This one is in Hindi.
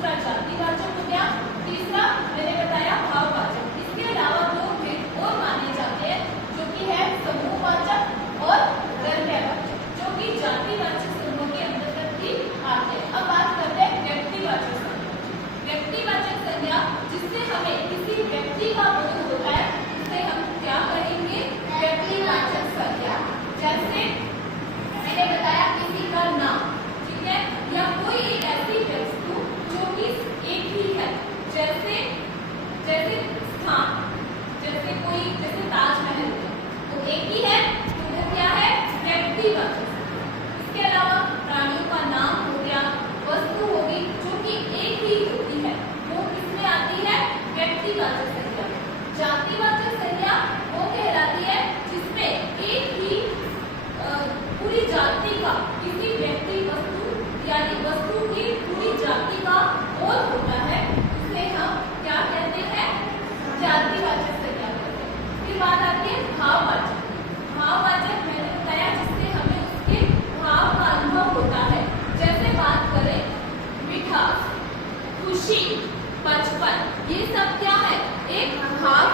दूसरा जातिवाचक हो गया, तीसरा मैंने बताया भाववाचक। इसके अलावा दो भेद और माने जाते हैं जो कि है समूहवाचक और द्रव्यवाचक, जो कि जातिवाचक समूह के अंतर्गत ही आते हैं। अब बात करते हैं व्यक्तिवाचक संज्ञा। व्यक्तिवाचक संज्ञा जिससे हमें किसी व्यक्ति का बोध होता है उसे हम क्या कहेंगे? व्यक्तिवाचक संज्ञा। जैसे मैंने बताया किसी का नाम, ठीक है, या कोई एक ऐसी वस्तु जो कि एक ही है, जैसे जैसे स्थान, जैसे कोई जैसे ताजमहल तो एक ही है, तो वो क्या है? व्यक्तिवाचक। इसके अलावा प्राणियों का नाम हो गया, वस्तु होगी जो कि एक ही होती है, वो किसमें आती है? व्यक्तिवाचक संज्ञा। जातिवाचक संज्ञा वो कहलाती है जिसमें एक ही पूरी जाति का किसी व्यक्ति वस्तु यानी वस्तु की पूरी जाति का बोध होता है, उसे हम क्या कहते हैं? जातिवाचक संज्ञा कहते हैं। फिर बात आती है भाववाचक। भाववाचक मैंने बताया जिससे हमें उसके भाव का अनुभव होता है। जैसे बात करें मिठास, खुशी, बचपन, ये सब क्या है? एक भाव